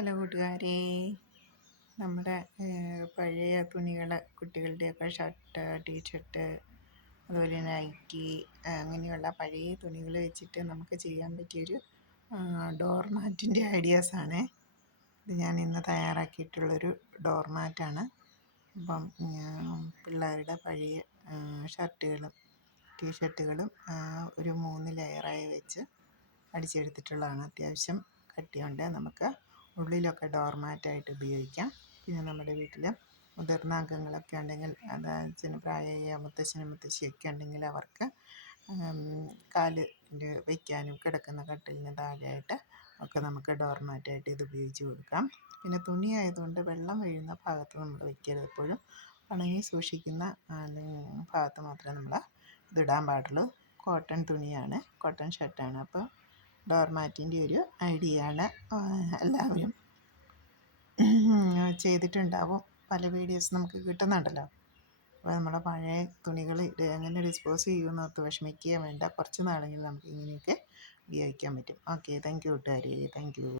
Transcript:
Hello കൂട്ടുകാരെ, നമ്മുടെ പഴയ തുണികൾ, കുട്ടികളുടെയൊക്കെ ഷർട്ട്, ടീഷർട്ട്, അതുപോലെ നൈറ്റി, അങ്ങനെയുള്ള പഴയ തുണികൾ വെച്ചിട്ട് നമുക്ക് ചെയ്യാൻ പറ്റിയൊരു ഡോർ മാറ്റിൻ്റെ ഐഡിയാസാണ് ഇത്. ഞാൻ ഇന്ന് തയ്യാറാക്കിയിട്ടുള്ളൊരു ഡോർ മാറ്റാണ്. അപ്പം പിള്ളേരുടെ പഴയ ഷർട്ടുകളും ടീഷർട്ടുകളും ഒരു 3 ലെയറായി വെച്ച് അടിച്ചെടുത്തിട്ടുള്ളതാണ്. അത്യാവശ്യം കട്ടിയുണ്ട്. നമുക്ക് ഉള്ളിലൊക്കെ ഡോർ മാറ്റായിട്ട് ഉപയോഗിക്കാം. പിന്നെ നമ്മുടെ വീട്ടിൽ മുതിർന്ന അംഗങ്ങളൊക്കെ ഉണ്ടെങ്കിൽ, അച്ഛന് പ്രായമായ മുത്തശ്ശനും മുത്തശ്ശിയൊക്കെ ഉണ്ടെങ്കിൽ അവർക്ക് കാല് വയ്ക്കാനും കിടക്കുന്ന കട്ടിലിന് താഴെയായിട്ട് ഒക്കെ നമുക്ക് ഡോർ മാറ്റായിട്ട് ഇത് ഉപയോഗിച്ച് കൊടുക്കാം. പിന്നെ തുണി ആയതുകൊണ്ട് വെള്ളം വീഴുന്ന ഭാഗത്ത് നമ്മൾ വയ്ക്കരുത്. എപ്പോഴും ഉണങ്ങി സൂക്ഷിക്കുന്ന ഭാഗത്ത് മാത്രമേ നമ്മൾ ഇതിടാൻ പാടുള്ളൂ. കോട്ടൺ തുണിയാണ്, കോട്ടൺ ഷർട്ടാണ്. അപ്പോൾ ഡോർ മാറ്റിൻ്റെ ഒരു ഐഡിയ ആണ്. എല്ലാവരും ചെയ്തിട്ടുണ്ടാവും. പല വീഡിയോസ് നമുക്ക് കിട്ടുന്നുണ്ടല്ലോ. അപ്പോൾ നമ്മളെ പഴയ തുണികൾ എങ്ങനെ ഡിസ്പോസ് ചെയ്യുമെന്നോർത്ത് വിഷമിക്കുക വേണ്ട. കുറച്ച് നാളെങ്കിലും നമുക്ക് ഇങ്ങനെയൊക്കെ ഉപയോഗിക്കാൻ പറ്റും. ഓക്കെ, താങ്ക് യു കൂട്ടുകാരെ, താങ്ക് യു.